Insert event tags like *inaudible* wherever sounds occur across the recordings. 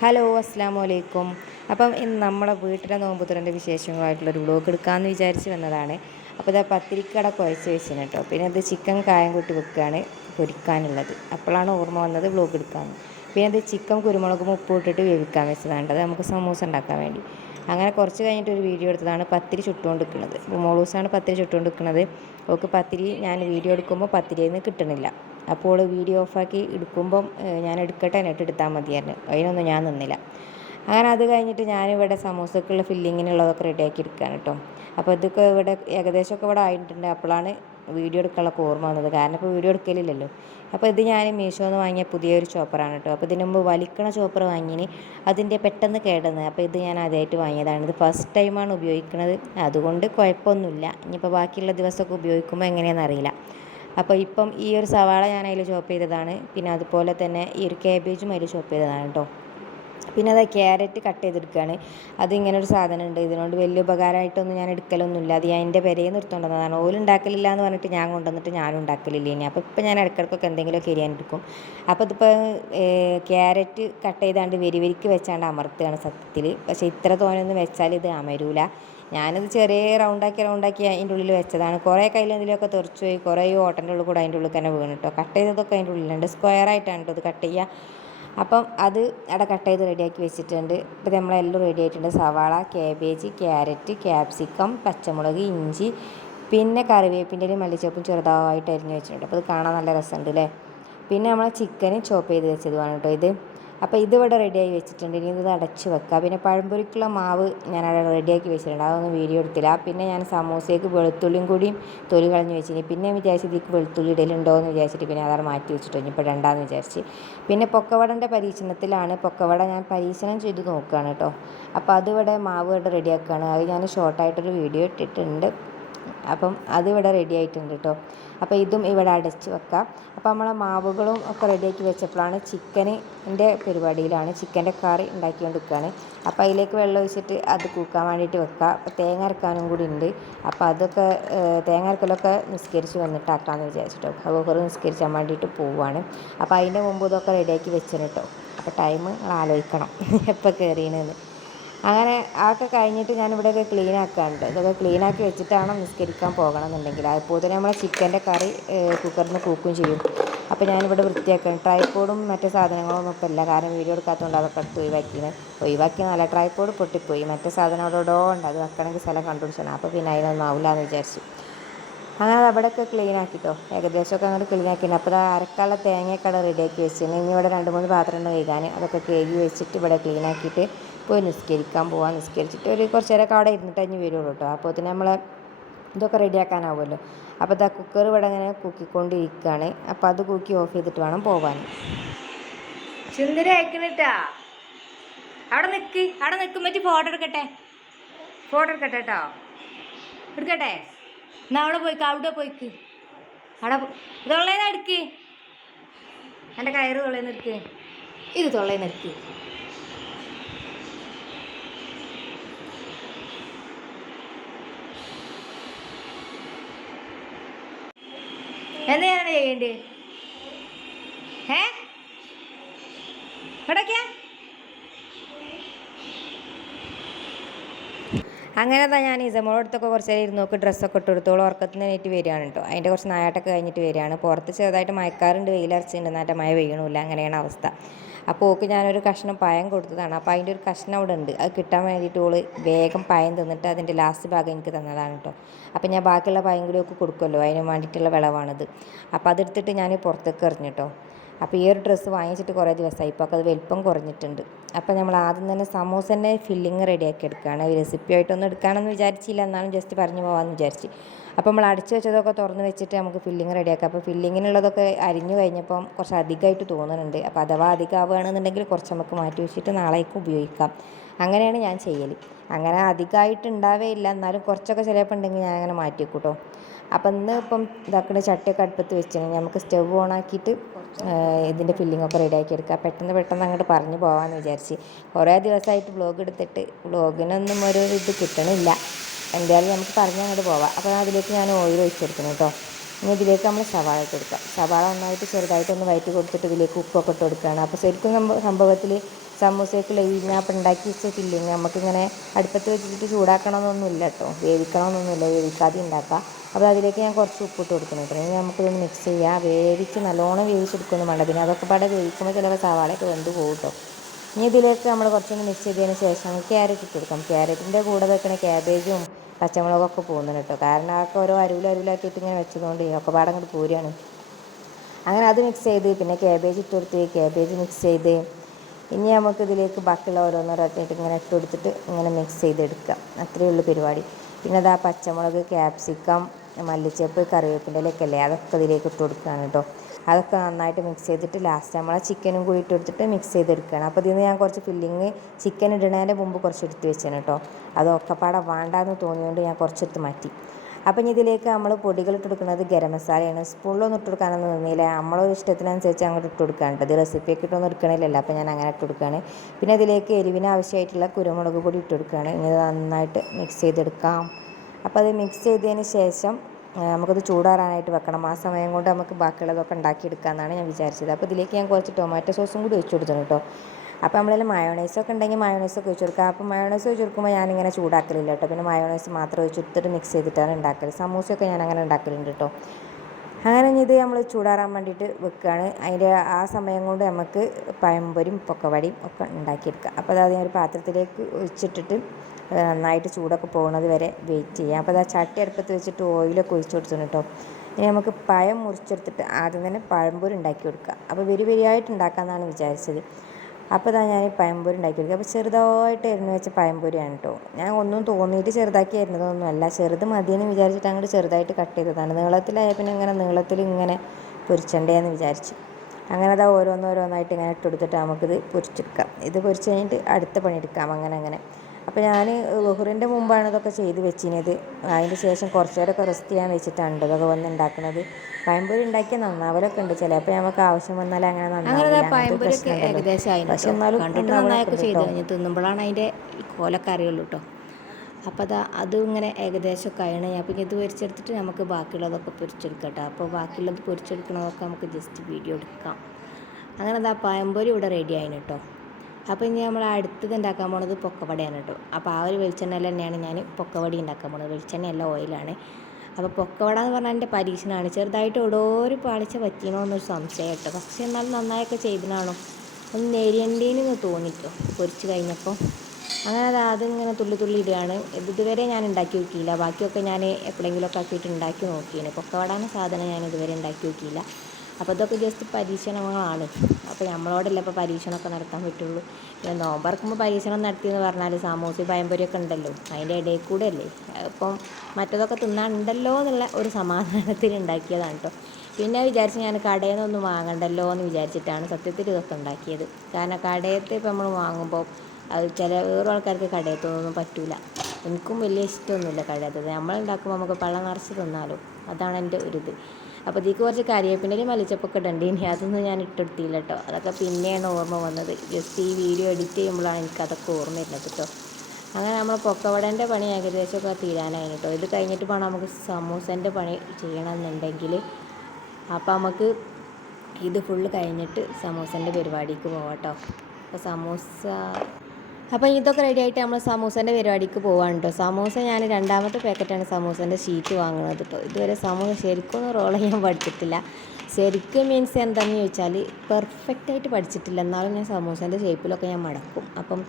Hello അസ്സാം വലൈക്കും അപ്പം ഇന്ന് നമ്മളെ വീട്ടിലെ നോമ്പുതുറന്റെ വിശേഷങ്ങളായിട്ടുള്ളൊരു വ്ളോഗ് എടുക്കാമെന്ന് വിചാരിച്ച് വന്നതാണ്. അപ്പോൾ ഇതാ പത്തിരിക്കട കുഴച്ച് വെച്ചിന് കേട്ടോ പിന്നെ അത് ചിക്കൻ കായം കൂട്ടി വെക്കുകയാണ് പൊരിക്കാനുള്ളത്. അപ്പോഴാണ് ഓർമ്മ വന്നത് വ്ളോഗ് എടുക്കാമെന്ന് പിന്നെ അത് ചിക്കൻ കുരുമുളകും ഉപ്പ് ഇട്ടിട്ട് വേവിക്കാൻ വെച്ചതാണ്. അത് നമുക്ക് സമൂസ ഉണ്ടാക്കാൻ വേണ്ടി. അങ്ങനെ കുറച്ച് കഴിഞ്ഞിട്ട് ഒരു വീഡിയോ എടുത്തതാണ് പത്തിരി ചുട്ടുകൊണ്ട് നിൽക്കുന്നത് മോളൂസാണ് പത്തിരി ചുട്ടുകൊണ്ട് നിൽക്കുന്നത് ഓക്ക് പത്തിരി ഞാൻ വീഡിയോ എടുക്കുമ്പോൾ പത്തിരിയിൽ നിന്ന് കിട്ടണില്ല. അപ്പോൾ വീഡിയോ ഓഫാക്കി എടുക്കുമ്പം ഞാൻ എടുക്കട്ടെ എന്നിട്ട് എടുത്താൽ മതിയായിരുന്നു അതിനൊന്നും ഞാൻ നിന്നില്ല. അങ്ങനെ അത് കഴിഞ്ഞിട്ട് ഞാനിവിടെ സമൂസക്കുള്ള ഫില്ലിങ്ങിനുള്ളതൊക്കെ റെഡിയാക്കി എടുക്കുകയാണ് കേട്ടോ. അപ്പോൾ ഇതൊക്കെ ഇവിടെ ഏകദേശമൊക്കെ ഇവിടെ ആയിട്ടുണ്ട്. അപ്പോഴാണ് വീഡിയോ എടുക്കാനുള്ള ഓർമ്മ വന്നത്. കാരണം ഇപ്പോൾ വീഡിയോ എടുക്കലില്ലല്ലോ. അപ്പോൾ ഇത് ഞാൻ മീഷോന്ന് വാങ്ങിയ പുതിയൊരു ചോപ്പറാണ് കേട്ടോ. അപ്പോൾ ഇതിന് മുമ്പ് വലിക്കണ ചോപ്പർ വാങ്ങിന് അതിന്റെ പെട്ടെന്ന് കേടുന്നത് അപ്പോൾ ഇത് ഞാൻ ആദ്യമായിട്ട് വാങ്ങിയതാണ്. ഇത് ഫസ്റ്റ് ടൈമാണ് ഉപയോഗിക്കുന്നത് അതുകൊണ്ട് കുഴപ്പമൊന്നുമില്ല. ഇനിയിപ്പോൾ ബാക്കിയുള്ള ദിവസമൊക്കെ ഉപയോഗിക്കുമ്പോൾ എങ്ങനെയാണെന്ന് അറിയില്ല. അപ്പോൾ ഇപ്പം ഈ ഒരു സവാള ഞാൻ അതിൽ ചോപ്പ് ചെയ്തതാണ്. പിന്നെ അതുപോലെ തന്നെ ഈ ഒരു കാബേജും അതിൽ ചോപ്പ് ചെയ്തതാണ് കേട്ടോ പിന്നെ അത് ക്യാരറ്റ് കട്ട് ചെയ്തെടുക്കുകയാണ് അത് ഇങ്ങനെ ഒരു സാധനം ഉണ്ട് ഇതിനോട് വലിയ ഉപകാരമായിട്ടൊന്നും ഞാൻ എടുക്കലൊന്നുമില്ല അത് ഞാൻ എന്റെ പെരയെ നിർത്തുകൊണ്ടുവന്നതാണ് ഓൽ ഉണ്ടാക്കലില്ല എന്ന് പറഞ്ഞിട്ട് ഞാൻ കൊണ്ടുവന്നിട്ട് ഞാനും ഉണ്ടാക്കലില്ല ഇനി. അപ്പോൾ ഇപ്പം ഞാൻ ഇടയ്ക്കിടയ്ക്കൊക്കെ എന്തെങ്കിലുമൊക്കെ എരിയാൻ എടുക്കും. അപ്പോൾ ഇതിപ്പോൾ ക്യാരറ്റ് കട്ട് ചെയ്താണ്ട് വെരി വെരിക്ക് വെച്ചാണ്ട് അമർത്തുകയാണ് സത്യത്തിൽ പക്ഷേ ഇത്ര തോനെയൊന്നും വെച്ചാൽ ഇത് അമരൂല. ഞാനത് ചെറിയ റൗണ്ടാക്കി റൗണ്ടാക്കി അതിന്റെ ഉള്ളിൽ വെച്ചതാണ്. കുറേ കയ്യിൽ എന്തെങ്കിലുമൊക്കെ തെറിച്ചു പോയി കുറേ ഓട്ടന്റെ ഉള്ളിൽ കൂടെ അതിന്റെ ഉള്ളിൽ തന്നെ വീണ് കേട്ടോ. ചെയ്തതൊക്കെ അതിന്റെ ഉള്ളിലുണ്ട് സ്ക്വയർ ആയിട്ടാണ് ഇത് കട്ട് ചെയ്യുക. അപ്പം അത് അവിടെ കട്ട് ചെയ്ത് റെഡിയാക്കി വെച്ചിട്ടുണ്ട്. ഇപ്പം നമ്മളെല്ലാം റെഡി ആയിട്ടുണ്ട്. സവാള കാബേജ് ക്യാരറ്റ് ക്യാപ്സിക്കം പച്ചമുളക് ഇഞ്ചി പിന്നെ കറിവേപ്പിന്റെയും മല്ലിച്ചപ്പും ചെറുതായിട്ട് അരിഞ്ഞ് വെച്ചിട്ടുണ്ട്. അപ്പോൾ ഇത് കാണാൻ നല്ല രസമുണ്ട് അല്ലേ? പിന്നെ നമ്മൾ ചിക്കൻ ചോപ്പ് ചെയ്ത് വെച്ചതുമാണ് കേട്ടോ ഇത്. അപ്പോൾ ഇതിവിടെ റെഡിയായി വെച്ചിട്ടുണ്ട്. ഇനി ഇത് അടച്ച് വെക്കുക പിന്നെ പഴംപൊരിക്കുള്ള മാവ് ഞാൻ അവിടെ റെഡിയാക്കി വെച്ചിട്ടുണ്ട്. അതൊന്നും വീഡിയോ എടുത്തില്ല. പിന്നെ ഞാൻ സമൂസയ്ക്ക് വെളുത്തുള്ളിയും കൂടിയും തൊലി കളഞ്ഞ് വെച്ചിന്. പിന്നെ വിചാരിച്ചത് ഇതിക്ക് വെളുത്തുള്ളി ഇടലുണ്ടോ എന്ന് വിചാരിച്ചിട്ട് പിന്നെ അതവിടെ മാറ്റി വെച്ചിട്ട്. ഇനിയിപ്പോൾ രണ്ടാന്ന് വിചാരിച്ച്. പിന്നെ പൊക്കവടന്റെ പരീക്ഷണത്തിലാണ്. പൊക്കവട ഞാൻ പരീക്ഷണം ചെയ്ത് നോക്കുകയാണ് കേട്ടോ. അപ്പോൾ അതിവിടെ മാവ് ഇവിടെ റെഡിയാക്കുകയാണ് അത് ഞാൻ ഷോർട്ടായിട്ടൊരു വീഡിയോ ഇട്ടിട്ടുണ്ട്. അപ്പം അതിവിടെ റെഡി ആയിട്ടുണ്ട് കേട്ടോ. അപ്പോൾ ഇതും ഇവിടെ അടച്ച് വെക്കാം. അപ്പോൾ നമ്മളെ മാവുകളും ഒക്കെ റെഡിയാക്കി വെച്ചപ്പോഴാണ് ചിക്കനിന്റെ പരിപാടിയിലാണ് ചിക്കന്റെ കറി ഉണ്ടാക്കിക്കൊണ്ടിരിക്കുകയാണ്. അപ്പോൾ അതിലേക്ക് വെള്ളം ഒഴിച്ചിട്ട് അത് കൂക്കാൻ വേണ്ടിയിട്ട് വെക്കുക അപ്പോൾ തേങ്ങ അരക്കാനും കൂടി ഉണ്ട്. അപ്പോൾ അതൊക്കെ തേങ്ങ അരക്കലൊക്കെ നിസ്കരിച്ച് വന്നിട്ടാക്കാമെന്ന് വിചാരിച്ചിട്ടോ. അപ്പോൾ നിസ്കരിച്ചാൻ വേണ്ടിയിട്ട് പോവുകയാണ് അപ്പോൾ അതിന്റെ മുമ്പ് ഇതൊക്കെ റെഡിയാക്കി വെച്ചിട്ടോ അപ്പോൾ ടൈം നിങ്ങൾ ആലോചിക്കണം *laughs* എപ്പോൾ കയറിയെന്ന് അങ്ങനെ അതൊക്കെ കഴിഞ്ഞിട്ട് ഞാൻ ഇവിടെയൊക്കെ ക്ലീൻ ആക്കാറുണ്ട് ഇതൊക്കെ ക്ലീൻ ആക്കി വെച്ചിട്ടാണ് നിസ്കരിക്കാൻ പോകണം എന്നുണ്ടെങ്കിൽ അപ്പോൾ തന്നെ നമ്മളെ ചിക്കന്റെ കറി കുക്കറിൽ നിന്ന് കൂക്കും ചെയ്യും. അപ്പോൾ ഞാനിവിടെ വൃത്തിയാക്കണം. ട്രൈപ്പോഡും മറ്റു സാധനങ്ങളൊന്നും ഇപ്പോൾ ഇല്ല കാരണം വീഡിയോ എടുക്കാത്തതുകൊണ്ട് അതൊക്കെ എടുത്ത് ഒഴിവാക്കിയത് ഒഴിവാക്കി നല്ല ട്രൈപ്പോഡ് പൊട്ടിപ്പോയി. മറ്റേ സാധനം അവിടെ ഇടോ ഉണ്ട്. അത് വെക്കണമെങ്കിൽ സ്ഥലം കണ്ടുപിടിച്ചാണ്. അപ്പോൾ പിന്നെ അതിനൊന്നും ആവില്ല എന്ന് വിചാരിച്ചു. അങ്ങനെ അവിടെയൊക്കെ ക്ലീൻ ആക്കിട്ടോ. ഏകദേശമൊക്കെ അങ്ങോട്ട് ക്ലീൻ ആക്കിയിട്ടുണ്ട് അപ്പോൾ അരക്കാനുള്ള തേങ്ങയൊക്കെ അവിടെ റെഡിയാക്കി വെച്ചിരുന്നു ഇനി ഇവിടെ രണ്ട് മൂന്ന് പാത്രം ഉണ്ട് കഴുകാൻ അതൊക്കെ കഴുകി വെച്ചിട്ട് ഇവിടെ ക്ലീൻ ആക്കിയിട്ട് പോയി നിസ്കരിക്കാൻ പോവാം. നിസ്കരിച്ചിട്ട് ഒരു കുറച്ച് നേരമൊക്കെ അവിടെ ഇരുന്നിട്ട് കഴിഞ്ഞ് വരുള്ളൂ കേട്ടോ അപ്പോൾ തന്നെ നമ്മളെ ഇതൊക്കെ റെഡിയാക്കാനാവുമല്ലോ അപ്പോൾ ഇതാ കുക്കർ ഇവിടെ ഇങ്ങനെ കുക്കിക്കൊണ്ടിരിക്കുകയാണ് അപ്പോൾ അത് കുക്കി ഓഫ് ചെയ്തിട്ട് വേണം പോവാൻ സുന്ദര അയക്കണിട്ടാ അവിടെ നിൽക്ക് അവിടെ നിൽക്കുമ്പോൾ ഫോട്ടോ എടുക്കട്ടെ. ഫോട്ടോ എടുക്കട്ടെ കേട്ടോ എടുക്കട്ടെ. എന്നാ അവിടെ പോയിക്ക്. അവിടെ പോയിക്ക്. അവിടെ തൊള്ളേന്ന് എടുക്ക്. എന്റെ കയറ് തൊള്ളേന്ന് എടുക്ക്. ഇത് തൊള്ളേന്ന് എടുക്ക്. എന്താ ഞാനാണ് ചെയ്യേണ്ടത് ഏ? അങ്ങനെ തന്നെ ഞാൻ ഇസമോളെ അടുത്തൊക്കെ കുറച്ച് നേരം ഇരുന്ന് നോക്കി ഡ്രസ്സൊക്കെ ഇട്ട് കൊടുത്തോളം ഉറക്കത്തിന് എണീറ്റ് വരികയാണ് കേട്ടോ. അതിന്റെ കുറച്ച് നായാട്ടൊക്കെ കഴിഞ്ഞിട്ട് വരികയാണ്. പുറത്ത് ചെറുതായിട്ട് മയക്കാറുണ്ട് വെയിലറച്ചിട്ടുണ്ട് എന്നാറ്റ മഴ പെയ്യണമില്ല അങ്ങനെയാണ് അവസ്ഥ. അപ്പോൾ ഓക്ക് ഞാനൊരു കഷ്ണം പഴം കൊടുത്തതാണ്. അപ്പോൾ അതിന്റെ ഒരു കഷ്ണം അവിടെ ഉണ്ട്. അത് കിട്ടാൻ വേണ്ടിയിട്ട് ഓൾ വേഗം പഴം തിന്നിട്ട് അതിന്റെ ലാസ്റ്റ് ഭാഗം എനിക്ക് തന്നതാണ് കേട്ടോ അപ്പോൾ ഞാൻ ബാക്കിയുള്ള പഴം കൂടി ഒക്കെ കൊടുക്കുമല്ലോ അതിന് വേണ്ടിയിട്ടുള്ള വിളവാണിത്. അപ്പോൾ അതെടുത്തിട്ട് ഞാൻ പുറത്തേക്ക് എറിഞ്ഞു കേട്ടോ അപ്പോൾ ഈ ഒരു ഡ്രസ്സ് വാങ്ങിച്ചിട്ട് കുറേ ദിവസമായി. ഇപ്പോൾ അത് വലിപ്പം കുറഞ്ഞിട്ടുണ്ട്. അപ്പോൾ നമ്മൾ ആദ്യം തന്നെ സമൂസന്റെ ഫില്ലിങ് റെഡിയാക്കി എടുക്കുകയാണ്. റെസിപ്പി ആയിട്ടൊന്നും എടുക്കാണെന്ന് വിചാരിച്ചില്ല. എന്നാലും ജസ്റ്റ് പറഞ്ഞു പോകാമെന്ന് വിചാരിച്ച്. അപ്പോൾ നമ്മൾ അടിച്ചു വെച്ചതൊക്കെ തുറന്ന് വെച്ചിട്ട് നമുക്ക് ഫില്ലിങ് റെഡിയാക്കാം അപ്പോൾ ഫില്ലിങ്ങിനുള്ളതൊക്കെ അരിഞ്ഞു കഴിഞ്ഞപ്പം കുറച്ച് അധികമായിട്ട് തോന്നുന്നുണ്ട്. അപ്പോൾ അഥവാ അധികം ആവുകയാണെന്നുണ്ടെങ്കിൽ കുറച്ച് നമുക്ക് മാറ്റി വെച്ചിട്ട് നാളേക്ക് ഉപയോഗിക്കാം. അങ്ങനെയാണ് ഞാൻ ചെയ്യൽ അങ്ങനെ അധികമായിട്ട് ഉണ്ടാവേ ഇല്ല എന്നാലും കുറച്ചൊക്കെ ചിലപ്പോൾ ഉണ്ടെങ്കിൽ ഞാൻ അങ്ങനെ മാറ്റി വെക്കും കേട്ടോ അപ്പം ഇന്ന് ഇപ്പം ഇതാക്കുന്ന ചട്ടിയൊക്കെ അടുപ്പത്ത് വെച്ചിരുന്നു നമുക്ക് സ്റ്റവ് ഓൺ ആക്കിയിട്ട് ഇതിന്റെ ഫില്ലിംഗ് ഒക്കെ റെഡിയാക്കി എടുക്കുക പെട്ടെന്ന് പെട്ടെന്ന് അങ്ങോട്ട് പറഞ്ഞു പോകാമെന്ന് വിചാരിച്ച്. കുറേ ദിവസമായിട്ട് വ്ളോഗ് എടുത്തിട്ട് വ്ളോഗിനൊന്നും ഒരു ഇത് കിട്ടണില്ല. എന്തായാലും നമുക്ക് പറഞ്ഞ് അങ്ങോട്ട് പോവാം. അപ്പോൾ അതിലേക്ക് ഞാൻ ഓയിൽ ഒഴിച്ചെടുക്കുന്നു കേട്ടോ ഇനി ഇതിലേക്ക് നമ്മൾ സവാള ഇട്ട് കൊടുക്കാം സവാള നന്നായിട്ട് ചെറുതായിട്ടൊന്ന് വയറ്റി കൊടുത്തിട്ട് ഇതിലേക്ക് ഉപ്പൊക്കെ ഇട്ട് കൊടുക്കുകയാണ്. അപ്പോൾ ശരിക്കും സംഭവത്തിൽ ഞാൻ ഇപ്പം ഉണ്ടാക്കി വെച്ചിട്ടില്ലെങ്കിൽ നമുക്കിങ്ങനെ അടുപ്പത്ത് വെച്ചിട്ട് ചൂടാക്കണമെന്നൊന്നുമില്ല കേട്ടോ. വേവിക്കണമെന്നൊന്നുമില്ല. വേവിക്കാതെ ഉണ്ടാക്കാം. അപ്പോൾ അതിലേക്ക് ഞാൻ കുറച്ച് ഉപ്പിട്ട് കൊടുക്കുന്നുണ്ട് ഇനി നമുക്കിതൊന്ന് മിക്സ് ചെയ്യാം. വേവിച്ച് നല്ലോണം വേവിച്ചെടുക്കൊന്നും വേണ്ട. പിന്നെ അതൊക്കെ പാടെ വേവിക്കുമ്പോൾ ചിലപ്പോൾ സവാളയൊക്കെ വെന്ത് പോകും കേട്ടോ. ഇനി ഇതിലേക്ക് നമ്മൾ കുറച്ചൊന്ന് മിക്സ് ചെയ്തതിന് ശേഷം ക്യാരറ്റ് ഇട്ട് കൊടുക്കാം. ക്യാരറ്റിന്റെ കൂടെ വെക്കണ ക്യാബേജും പച്ചമുളകൊക്കെ പോകുന്നുണ്ട് കേട്ടോ. കാരണം അതൊക്കെ ഓരോ അരുവിൽ അരുവിലാക്കിയിട്ട് ഇങ്ങനെ വെച്ചതുകൊണ്ട് ഒക്കെ പാടം അങ്ങോട്ട് പോരുകയാണ് അങ്ങനെ അത് മിക്സ് ചെയ്ത് പിന്നെ ക്യാബേജ് ഇട്ട് കൊടുത്ത് ക്യാബേജ് മിക്സ് ചെയ്ത് ഇനി നമുക്ക് ഇതിലേക്ക് ബാക്കിയുള്ള ഓരോന്നോരോട്ടായിട്ട് ഇങ്ങനെ ഇട്ട് കൊടുത്തിട്ട് ഇങ്ങനെ മിക്സ് ചെയ്തെടുക്കാം അത്രയേ ഉള്ളൂ പരിപാടി. പിന്നെ അതാ പച്ചമുളക് ക്യാപ്സിക്കം മല്ലിച്ചപ്പ് കറിവേപ്പിന്റെ ഇലയൊക്കെ അല്ലേ അതൊക്കെ ഇതിലേക്ക് ഇട്ട് കൊടുക്കുകയാണ് കേട്ടോ. അതൊക്കെ നന്നായിട്ട് മിക്സ് ചെയ്തിട്ട് ലാസ്റ്റ് നമ്മൾ ആ ചിക്കനും കൂടി ഇട്ടെടുത്തിട്ട് മിക്സ് ചെയ്തെടുക്കുകയാണ്. അപ്പോൾ ഇതിൽ ഞാൻ കുറച്ച് ഫില്ലിങ് ചിക്കൻ ഇടുന്നതിന്റെ മുമ്പ് കുറച്ച് എടുത്ത് വെച്ചാണ് കേട്ടോ അതൊക്കെ ഒക്കെപ്പാടെ വേണ്ടാന്ന് തോന്നിയതുകൊണ്ട് ഞാൻ കുറച്ചെടുത്ത് മാറ്റി. അപ്പോൾ ഇനി ഇതിലേക്ക് നമ്മൾ പൊടികൾ ഇട്ട് കൊടുക്കുന്നത് ഗരം മസാലയാണ്. സ്പൂണിലൊന്നും ഇട്ട് കൊടുക്കാനൊന്നും നിന്നില്ല. നമ്മളെ ഇഷ്ടത്തിനനുസരിച്ച് അങ്ങോട്ട് ഇട്ട് കൊടുക്കാനുണ്ട് ഇത് റെസിപ്പിയൊക്കെ ഇട്ടൊന്നും എടുക്കണില്ലല്ലോ. അപ്പോൾ ഞാൻ അങ്ങനെ ഇട്ട് കൊടുക്കുകയാണ് പിന്നെ ഇതിലേക്ക് എരിവിന് ആവശ്യമായിട്ടുള്ള കുരുമുളക് പൊടി ഇട്ട് കൊടുക്കുകയാണ് ഇനി നന്നായിട്ട് മിക്സ് ചെയ്തെടുക്കാം. അപ്പോൾ അത് മിക്സ് ചെയ്തതിന് ശേഷം നമുക്കത് ചൂടാറാനായിട്ട് വെക്കണം. ആ സമയം കൊണ്ട് നമുക്ക് ബാക്കിയുള്ളതൊക്കെ ഉണ്ടാക്കിയെടുക്കാമെന്നാണ് ഞാൻ വിചാരിച്ചത്. അപ്പോൾ ഇതിലേക്ക് ഞാൻ കുറച്ച് ടൊമാറ്റോ സോസും കൂടി വെച്ച് കൊടുത്തു കേട്ടോ. അപ്പോൾ നമ്മളതിൽ മയോണൈസൊക്കെ ഉണ്ടെങ്കിൽ മയോണൈസൊക്കെ ഒഴിച്ച് കൊടുക്കുക. അപ്പോൾ മയോണൈസ് ഒഴിച്ച് കൊടുക്കുമ്പോൾ ഞാനിങ്ങനെ ചൂടാക്കലില്ല കേട്ടോ. പിന്നെ മയോണൈസ് മാത്രം വെച്ച് ഒത്തിരി മിക്സ് ചെയ്തിട്ടാണ് ഉണ്ടാക്കൽ സമൂസയൊക്കെ ഞാൻ അങ്ങനെ ഉണ്ടാക്കലുണ്ട് കേട്ടോ. അങ്ങനെ ഇത് നമ്മൾ ചൂടാറാൻ വേണ്ടിയിട്ട് വെക്കുകയാണ് അതിന്റെ ആ സമയം കൊണ്ട് നമുക്ക് പഴംപൊരിയും പൊക്കവടിയും ഒക്കെ ഉണ്ടാക്കിയെടുക്കാം. അപ്പോൾ അത് ഒരു പാത്രത്തിലേക്ക് ഒഴിച്ചിട്ടിട്ട് നന്നായിട്ട് ചൂടൊക്കെ പോകുന്നത് വരെ വെയിറ്റ് ചെയ്യുക അപ്പോൾ അത് ചട്ടി അടുപ്പത്ത് വെച്ചിട്ട് ഓയിലൊക്കെ ഒഴിച്ച് കൊടുത്തിട്ടുണ്ട് കേട്ടോ ഇനി നമുക്ക് പഴം മുറിച്ചെടുത്തിട്ട് ആദ്യം തന്നെ പഴംപൊരി ഉണ്ടാക്കി കൊടുക്കുക അപ്പോൾ വെരി വെരിയായിട്ട് ഉണ്ടാക്കാമെന്നാണ് വിചാരിച്ചത്. അപ്പോൾ ഇതാ ഞാൻ ഈ പഴംപൊരി ഉണ്ടാക്കി കൊടുക്കുക അപ്പോൾ ചെറുതായിട്ട് എരിഞ്ഞ് വെച്ച പഴംപൊരിയാണ് കേട്ടോ ഞാൻ ഒന്നും തോന്നിയിട്ട് ചെറുതാക്കി അരിഞ്ഞതൊന്നും അല്ല ചെറുത് മതിയെന്ന് വിചാരിച്ചിട്ട് അങ്ങോട്ട് ചെറുതായിട്ട് കട്ട് ചെയ്തതാണ്. നീളത്തിലായ പിന്നെ ഇങ്ങനെ നീളത്തിൽ ഇങ്ങനെ പൊരിച്ചണ്ടേന്ന് വിചാരിച്ചു. അങ്ങനെ അതാ ഓരോന്നോരോന്നായിട്ട് ഇങ്ങനെ ഇട്ടെടുത്തിട്ട് നമുക്കിത് പൊരിച്ചെടുക്കാം. ഇത് പൊരിച്ച് കഴിഞ്ഞിട്ട് അടുത്ത പണിയെടുക്കാം അങ്ങനെ അങ്ങനെ. അപ്പോൾ ഞാൻ ലുഹറിന്റെ മുമ്പാണ് ഇതൊക്കെ ചെയ്ത് വെച്ചിരുന്നത് അതിന് ശേഷം കുറച്ച് നേരമൊക്കെ റെസ്റ്റ് ചെയ്യാൻ വെച്ചിട്ടാണ് ട്ടോ ഇതൊക്കെ വന്ന് ഉണ്ടാക്കുന്നത് പഴംപൊരി ഉണ്ടാക്കിയാൽ നന്നാവലൊക്കെ ഉണ്ട് ചിലപ്പോൾ നമുക്ക് ആവശ്യം വന്നാൽ അങ്ങനെ നന്നാവില്ല പക്ഷെ എന്നാലും നന്നായൊക്കെ ചെയ്തു. കഴിഞ്ഞ് തിന്നുമ്പോഴാണ് അതിന്റെ കോലൊക്കെ അറിയുള്ളൂ കേട്ടോ അപ്പോൾ അതാ അതും ഇങ്ങനെ ഏകദേശം കഴിയണം ഞാൻ പിന്നെ ഇത് പൊരിച്ചെടുത്തിട്ട് നമുക്ക് ബാക്കിയുള്ളതൊക്കെ പൊരിച്ചെടുക്കാം കേട്ടോ അപ്പോൾ ബാക്കിയുള്ളത് പൊരിച്ചെടുക്കണതൊക്കെ നമുക്ക് ജസ്റ്റ് വീഡിയോ എടുക്കാം. അങ്ങനെ അതാ പഴംപൊരി ഇവിടെ റെഡി ആയിന് കേട്ടോ അപ്പോൾ ഇനി നമ്മൾ അടുത്തത് ഉണ്ടാക്കാൻ പോണത് പൊക്കവടയാണ് കേട്ടോ അപ്പോൾ ആ ഒരു വെളിച്ചെണ്ണയിൽ തന്നെയാണ് ഞാൻ പൊക്കവടി ഉണ്ടാക്കാൻ പോണത്. വെളിച്ചെണ്ണയല്ല ഓയിലാണ് അപ്പോൾ പൊക്കവട എന്ന് പറഞ്ഞാൽ എന്റെ പരീക്ഷണമാണ് ചെറുതായിട്ട് ഓടോരു പാളിച്ച പറ്റിയണോ എന്നൊരു സംശയം കേട്ടോ. പക്ഷേ എന്നാലും നന്നായൊക്കെ ചെയ്തതാണോ. ഒന്ന് നേരിയണ്ടേന്ന് തോന്നിട്ടോ പൊരിച്ച് കഴിഞ്ഞപ്പോൾ അങ്ങനെ അത് ഇങ്ങനെ തുള്ളി തുള്ളി ഇടുകയാണ് ഇത് ഇതുവരെ ഞാൻ ഉണ്ടാക്കി നോക്കിയില്ല. ബാക്കിയൊക്കെ ഞാൻ എപ്പോഴെങ്കിലുമൊക്കെ ആക്കിയിട്ട് ഉണ്ടാക്കി നോക്കിയാണ് എന്ന സാധനം ഞാൻ ഇതുവരെ ഉണ്ടാക്കി നോക്കിയില്ല. അപ്പോൾ ഇതൊക്കെ ജസ്റ്റ് പരീക്ഷണങ്ങളാണ്. അപ്പോൾ നമ്മളോടല്ലേ ഇപ്പോൾ പരീക്ഷണമൊക്കെ നടത്താൻ പറ്റുള്ളൂ. പിന്നെ നോമ്പറക്കുമ്പോൾ പരീക്ഷണം നടത്തിയെന്ന് പറഞ്ഞാൽ സമൂസ പഴംപൊരിയൊക്കെ ഉണ്ടല്ലോ. അതിന്റെ ഇടയിൽ കൂടെ അല്ലേ അപ്പം മറ്റതൊക്കെ തിന്നാനുണ്ടല്ലോ എന്നുള്ള ഒരു സമാധാനത്തിൽ ഉണ്ടാക്കിയതാണ് കേട്ടോ പിന്നെ വിചാരിച്ച് ഞാൻ കടയിൽ നിന്നൊന്നും വാങ്ങണ്ടല്ലോ എന്ന് വിചാരിച്ചിട്ടാണ് സത്യത്തിൽ ഇതൊക്കെ ഉണ്ടാക്കിയത്. കാരണം കടയത്ത് ഇപ്പം നമ്മൾ വാങ്ങുമ്പോൾ അത് ചില വേറെ ആൾക്കാർക്ക് കടയത്തൊന്നും പറ്റൂല. എനിക്കും വലിയ ഇഷ്ടമൊന്നുമില്ല കടയത്തത് നമ്മൾ ഉണ്ടാക്കുമ്പോൾ നമുക്ക് പള്ള നിറച്ച് തിന്നാലോ. അതാണ് എന്റെ ഒരു ഇത്. അപ്പോൾ ഇതിക്ക് കുറച്ച് കരിവേപ്പിന്റെ മലിച്ചപ്പൊക്കെ ഇനി അതൊന്നും ഞാൻ ഇട്ടെടുത്തില്ല കേട്ടോ അതൊക്കെ പിന്നെയാണ് ഓർമ്മ വന്നത്. ജസ്റ്റ് ഈ വീഡിയോ എഡിറ്റ് ചെയ്യുമ്പോഴാണ് എനിക്ക് അതൊക്കെ ഓർമ്മ വരുന്നത് കേട്ടോ അങ്ങനെ നമ്മൾ പൊക്കവടേന്റെ പണി ഏകദേശമൊക്കെ തീരാനായി കേട്ടോ ഇത് കഴിഞ്ഞിട്ട് വേണം നമുക്ക് സമൂസേന്റെ പണി ചെയ്യണമെന്നുണ്ടെങ്കിൽ. അപ്പോൾ നമുക്ക് ഇത് ഫുള്ള് കഴിഞ്ഞിട്ട് സമൂസേന്റെ പരിപാടിക്ക് പോകാം കേട്ടോ അപ്പോൾ സമൂസ അപ്പോൾ ഇതൊക്കെ റെഡി ആയിട്ട് നമ്മൾ സമൂസേന്റെ പരിപാടിക്ക് പോവാണ് കേട്ടോ സമൂസ ഞാൻ രണ്ടാമത്തെ പാക്കറ്റാണ് സമൂസേന്റെ ഷീറ്റ് വാങ്ങുന്നത് കേട്ടോ ഇതുവരെ സമൂസ ശരിക്കൊന്നും റോൾ ചെയ്യാൻ പഠിച്ചിട്ടില്ല. ശരിക്കും മീൻസ് എന്താണെന്ന് ചോദിച്ചാൽ പെർഫെക്റ്റ് ആയിട്ട് പഠിച്ചിട്ടില്ല. എന്നാലും ഞാൻ സമൂസേന്റെ ഷേപ്പിലൊക്കെ ഞാൻ മടക്കും. അപ്പം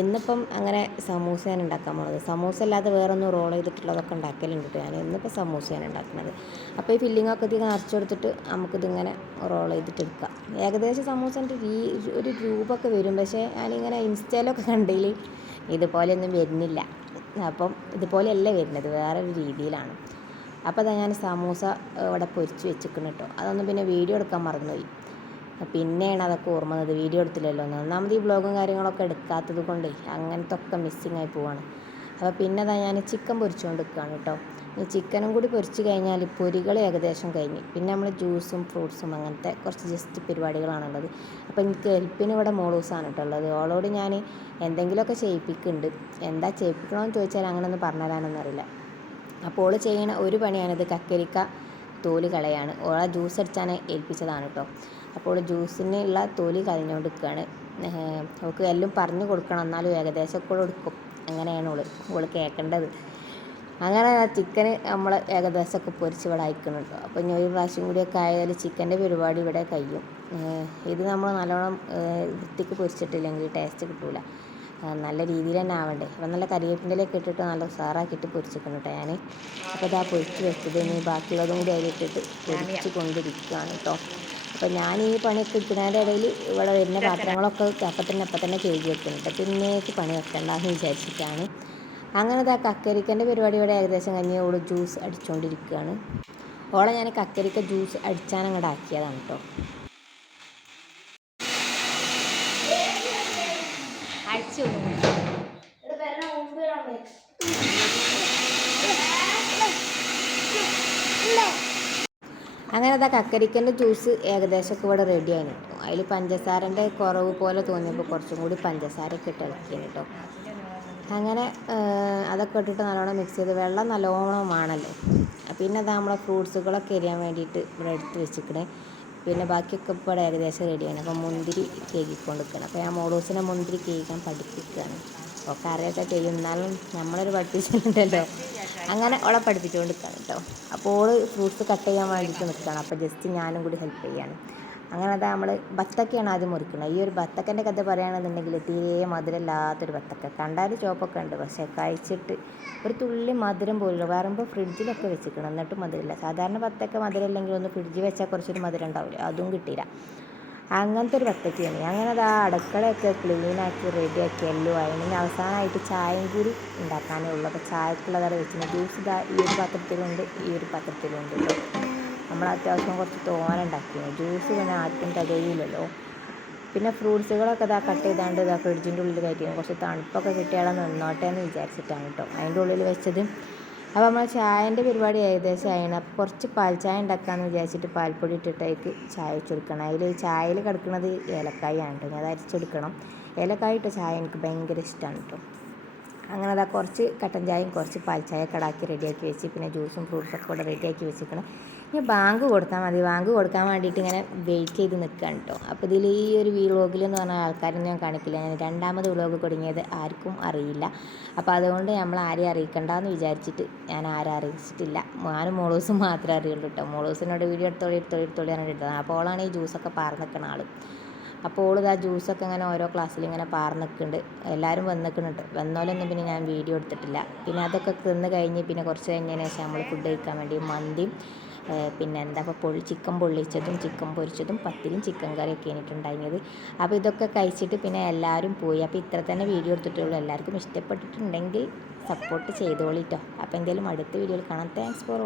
ഇന്നിപ്പം അങ്ങനെ സമൂസയാണ് ഉണ്ടാക്കാൻ പോണത്. സമൂസ അല്ലാതെ വേറെ ഒന്നും റോൾ ചെയ്തിട്ടുള്ളതൊക്കെ ഉണ്ടാക്കലുണ്ട് ഞാൻ. ഇന്നിപ്പോൾ സമൂസയാണ് ഉണ്ടാക്കുന്നത് അപ്പോൾ ഈ ഫില്ലിങ്ങൊക്കെ ഇതിൽ നിറച്ച് കൊടുത്തിട്ട് നമുക്കിതിങ്ങനെ റോൾ ചെയ്തിട്ട് എടുക്കാം. ഏകദേശം സമൂസന്റെ രീ ഒരു രൂപമൊക്കെ വരും. പക്ഷേ ഞാനിങ്ങനെ ഇൻസ്റ്റയിലൊക്കെ കണ്ടതിൽ ഇതുപോലെയൊന്നും വരുന്നില്ല. അപ്പം ഇതുപോലെയല്ല വരുന്നത്. വേറൊരു രീതിയിലാണ്. അപ്പോൾ അതാ ഞാൻ സമൂസ ഇവിടെ പൊരിച്ച് വെച്ചിരിക്കണം കേട്ടോ അതൊന്നും പിന്നെ വീഡിയോ എടുക്കാൻ മറന്നുപോയി. പിന്നെയാണ് അതൊക്കെ ഓർമ്മ വീഡിയോ എടുത്തില്ലല്ലോ ഒന്നാമത് ഈ ബ്ലോഗും കാര്യങ്ങളൊക്കെ എടുക്കാത്തത് കൊണ്ടേ അങ്ങനത്തെ ഒക്കെ മിസ്സിങ് ആയി പോവാണ്. അപ്പോൾ പിന്നെ അതാ ഞാൻ ചിക്കൻ പൊരിച്ചുകൊണ്ട് നിൽക്കുകയാണ് കേട്ടോ ഈ ചിക്കനും കൂടി പൊരിച്ച് കഴിഞ്ഞാൽ പൊരികൾ ഏകദേശം കഴിഞ്ഞ്. പിന്നെ നമ്മൾ ജ്യൂസും ഫ്രൂട്ട്സും അങ്ങനത്തെ കുറച്ച് ജസ്റ്റ് പരിപാടികളാണുള്ളത്. അപ്പോൾ എനിക്ക് ഹെൽപ്പിന് ഇവിടെ മോളൂസാണ് കേട്ടോ ഉള്ളത്. ഓളോട് ഞാൻ എന്തെങ്കിലുമൊക്കെ ചെയ്യിപ്പിക്കുന്നുണ്ട് എന്താ ചെയ്യിപ്പിക്കണമെന്ന് ചോദിച്ചാൽ അങ്ങനെയൊന്നും പറഞ്ഞുതരാനൊന്നും അറിയില്ല. അപ്പോൾ ഓൾ ചെയ്യണ ഒരു പണിയാണിത് കക്കരിക്ക തോൽ കളയാണ്. ഓളെ ജ്യൂസ് അടിച്ചാണ് ഏൽപ്പിച്ചതാണ് കേട്ടോ അപ്പോൾ ജ്യൂസിനുള്ള തോൽ കളഞ്ഞുകൊണ്ട് നിൽക്കുകയാണ് അവൾക്ക് എല്ലാം പറഞ്ഞു കൊടുക്കണം. എന്നാലും ഏകദേശം ഒക്കെ എടുക്കും. അങ്ങനെയാണ് ഓൾ ഓൾ കേൾക്കേണ്ടത് അങ്ങനെ ചിക്കൻ നമ്മൾ ഏകദേശമൊക്കെ പൊരിച്ച് ഇവിടെ അയക്കുന്നുണ്ട് അപ്പോൾ ഇനി ഒരു പ്രാവശ്യം കൂടിയൊക്കെ ആയാൽ ചിക്കന്റെ പരിപാടി ഇവിടെ കഴിയും. ഇത് നമ്മൾ നല്ലോണം വൃത്തിക്ക് പൊരിച്ചിട്ടില്ലെങ്കിൽ ടേസ്റ്റ് കിട്ടൂല. ആ, നല്ല രീതിയിൽ തന്നെ ആവണ്ടേ. അപ്പം നല്ല കരിവേപ്പിന്റെലൊക്കെ ഇട്ടിട്ട് നല്ല ഉസാറാക്കിയിട്ട് പൊരിച്ചിരിക്കണം കേട്ടോ ഞാൻ അപ്പോൾ ഇതാ പൊരിച്ച് വെച്ചത് ഇനി ബാക്കിയുള്ളതും കൂടി അതിലിട്ടിട്ട് പൊരിച്ച് കൊണ്ടിരിക്കുകയാണ് കേട്ടോ അപ്പോൾ ഞാൻ ഈ പണിയൊക്കെ എടുക്കുന്നതിന്റെ ഇടയിൽ ഇവിടെ വരുന്ന പാത്രങ്ങളൊക്കെ അപ്പം തന്നെ അപ്പം തന്നെ കഴുകി വെക്കുന്നുണ്ട്. പിന്നേക്ക് പണി വെക്കണ്ടെന്ന് വിചാരിച്ചിട്ടാണ്. അങ്ങനെ ഇതാ കക്കരിക്കന്റെ പരിപാടി ഇവിടെ ഏകദേശം കഴിഞ്ഞ് ഓൾ ജ്യൂസ് അടിച്ചുകൊണ്ടിരിക്കുകയാണ് ഓളെ ഞാൻ കക്കരിക്ക ജ്യൂസ് അടിച്ചാൻ അങ്ങോട്ട് ആക്കിയതാണ് കേട്ടോ അടിച്ചു അങ്ങനെ അതാ കക്കരിക്കന്റെ ജ്യൂസ് ഏകദേശമൊക്കെ ഇവിടെ റെഡി ആയി നിൽക്കും അതിൽ പഞ്ചസാരന്റെ കുറവ് പോലെ തോന്നിയപ്പോൾ കുറച്ചും കൂടി പഞ്ചസാരയൊക്കെ ഇട്ട് ഇളക്കിയാണ് കേട്ടോ അങ്ങനെ അതൊക്കെ ഇട്ടിട്ട് നല്ലോണം മിക്സ് ചെയ്ത് വെള്ളം നല്ലോണം വേണമല്ലോ പിന്നെ അതാ നമ്മളെ ഫ്രൂട്ട്സുകളൊക്കെ എരിയാൻ വേണ്ടിയിട്ട് ഇവിടെ എടുത്ത് വെച്ചിക്കണേ പിന്നെ ബാക്കിയൊക്കെ ഇപ്പോൾ ഏകദേശം റെഡിയാണ് അപ്പോൾ മുന്തിരി കേക്കിക്കൊണ്ട് നിൽക്കണം അപ്പോൾ ഞാൻ മോളൂസിനെ മുന്തിരി കേൾക്കാൻ പഠിപ്പിക്കുകയാണ്. അപ്പോൾ കറിയൊക്കെ ചെയ്യും. എന്നാലും നമ്മളൊരു പഠിപ്പിച്ചിട്ടുണ്ടല്ലോ. അങ്ങനെ ഓളെ പഠിപ്പിച്ചുകൊണ്ട് നിൽക്കുകയാണ് കേട്ടോ. അപ്പോൾ ഓൾ ഫ്രൂട്ട്സ് കട്ട് ചെയ്യാൻ വേണ്ടിയിട്ട് നിൽക്കുകയാണ് അപ്പോൾ ജസ്റ്റ് ഞാനും കൂടി ഹെൽപ്പ് ചെയ്യാണ്. അങ്ങനെ അതാ നമ്മൾ ബത്തക്കയാണ് ആദ്യം മുറിക്കുന്നത് ഈ ഒരു ബത്തക്കന്റെ കഥ പറയുകയാണെന്നുണ്ടെങ്കിൽ തീരെ മധുരമില്ലാത്തൊരു ബത്തക്ക. കണ്ടാൽ ചുവപ്പൊക്കെ ഉണ്ട് പക്ഷേ കഴിച്ചിട്ട് ഒരു തുള്ളി മധുരം പോലും പറയുമ്പോൾ ഫ്രിഡ്ജിലൊക്കെ വെച്ചിരിക്കണം. എന്നിട്ടും മധുരമില്ല. സാധാരണ ബത്തക്ക മധുരം ഇല്ലെങ്കിൽ ഒന്ന് ഫ്രിഡ്ജിൽ വെച്ചാൽ കുറച്ചൊരു മധുരം ഉണ്ടാവില്ല അതും കിട്ടിയില്ല. അങ്ങനത്തെ ഒരു ബത്തക്കയാണ്. അങ്ങനെ അത് ആ അടുക്കളയൊക്കെ ക്ലീനാക്കി റെഡിയാക്കി എല്ലാം ആയിരുന്നു ഇനി അവസാനമായിട്ട് ചായയും കൂടി ഉണ്ടാക്കാനേ ഉള്ളൂ. അപ്പോൾ ചായക്കുള്ളതാണ് വെച്ചിട്ടുണ്ട് ജ്യൂസ് ഈ ഒരു പാത്രത്തിലുണ്ട് ഈ ഒരു പാത്രത്തിലുണ്ട് കേട്ടോ. നമ്മൾ അത്യാവശ്യം കുറച്ച് തോനുണ്ടാക്കിയിരുന്നു ജ്യൂസ് പിന്നെ ആർക്കും തികയില്ലല്ലോ പിന്നെ ഫ്രൂട്ട്സുകളൊക്കെ ഇതാ കട്ട് ചെയ്താണ്ട് ഇതാ ഫ്രിഡ്ജിന്റെ ഉള്ളിൽ കയറ്റിയിരുന്നു കുറച്ച് തണുപ്പൊക്കെ കിട്ടിയാളെ നിന്നോട്ടെ എന്ന് വിചാരിച്ചിട്ടാണ് കേട്ടോ. അതിന്റെ ഉള്ളിൽ വെച്ചത്. അപ്പോൾ നമ്മൾ ചായന്റെ പരിപാടി ഏകദേശം ആയിരുന്നു അപ്പോൾ കുറച്ച് പാൽ ചായ ഉണ്ടാക്കാമെന്ന് വിചാരിച്ചിട്ട് പാൽപ്പൊടി ഇട്ടിട്ടേക്ക് ചായ വെച്ചെടുക്കണം അതിൽ ചായയിൽ കിടക്കുന്നത് ഏലക്കായാണ് കേട്ടോ. ഞാൻ അത് അരിച്ചെടുക്കണം ഏലക്കായ ഇട്ട ചായ എനിക്ക് ഭയങ്കര ഇഷ്ടമാണ് കേട്ടോ. അങ്ങനെ അതാ കുറച്ച് കട്ടൻ ചായയും കുറച്ച് പാൽ ചായ കടാക്കി റെഡിയാക്കി വെച്ച്. പിന്നെ ജ്യൂസും ഫ്രൂട്ട്സൊക്കെ കൂടെ റെഡിയാക്കി വെച്ചിരിക്കണം. ഇനി ബാങ്ക് കൊടുത്താൽ മതി. ബാങ്ക് കൊടുക്കാൻ വേണ്ടിയിട്ട് ഇങ്ങനെ വെയിറ്റ് ചെയ്ത് നിൽക്കുകയാണ് കേട്ടോ അപ്പോൾ ഇതിൽ ഈ ഒരു വ്ളോഗിൽ എന്ന് പറഞ്ഞാൽ ആൾക്കാരൊന്നും ഞാൻ കാണിക്കില്ല. ഞാൻ രണ്ടാമത് വ്ളോഗ് തുടങ്ങിയത് ആർക്കും അറിയില്ല. അപ്പോൾ അതുകൊണ്ട് നമ്മൾ ആരെയും അറിയിക്കണ്ടെന്ന് വിചാരിച്ചിട്ട് ഞാൻ ആരും അറിയിച്ചിട്ടില്ല. ഞാനും മോളൂസും മാത്രമേ അറിയുള്ളൂ കേട്ടോ മോളൂസിനോട് വീഡിയോ എടുത്തോളി എടുത്തോളി എടുത്തോളി ആണ് ഇട്ടതാണ് അപ്പോൾ ഓളാണ് ഈ ജ്യൂസൊക്കെ പാർന്ന് നിൽക്കുന്ന ആൾ അപ്പോൾ ഓൾ ആ ജ്യൂസൊക്കെ ഇങ്ങനെ ഓരോ ക്ലാസ്സിൽ ഇങ്ങനെ പാർന്ന് നിൽക്കുന്നുണ്ട് എല്ലാവരും വന്ന് നിൽക്കുന്നുണ്ട് വന്നോലൊന്നും പിന്നെ ഞാൻ വീഡിയോ എടുത്തിട്ടില്ല. പിന്നെ അതൊക്കെ തിന്ന് കഴിഞ്ഞ് പിന്നെ കുറച്ച് കഴിഞ്ഞതിന് ശേഷം നമ്മൾ ഫുഡ് കഴിക്കാൻ വേണ്ടി മന്തിയും പിന്നെ എന്താ ഇപ്പോൾ പൊള്ളി ചിക്കൻ പൊള്ളിച്ചതും ചിക്കൻ പൊരിച്ചതും പത്തിലും ചിക്കൻ കറിയൊക്കെ ആയിട്ടുണ്ടായിരുന്നത് അപ്പോൾ ഇതൊക്കെ കഴിച്ചിട്ട് പിന്നെ എല്ലാവരും പോയി. അപ്പോൾ ഇത്ര തന്നെ വീഡിയോ എടുത്തിട്ടുള്ളൂ. എല്ലാവർക്കും ഇഷ്ടപ്പെട്ടിട്ടുണ്ടെങ്കിൽ സപ്പോർട്ട് ചെയ്തോളിട്ടോ. അപ്പോൾ എന്തെങ്കിലും അടുത്ത വീഡിയോയിൽ കാണാം. Thanks for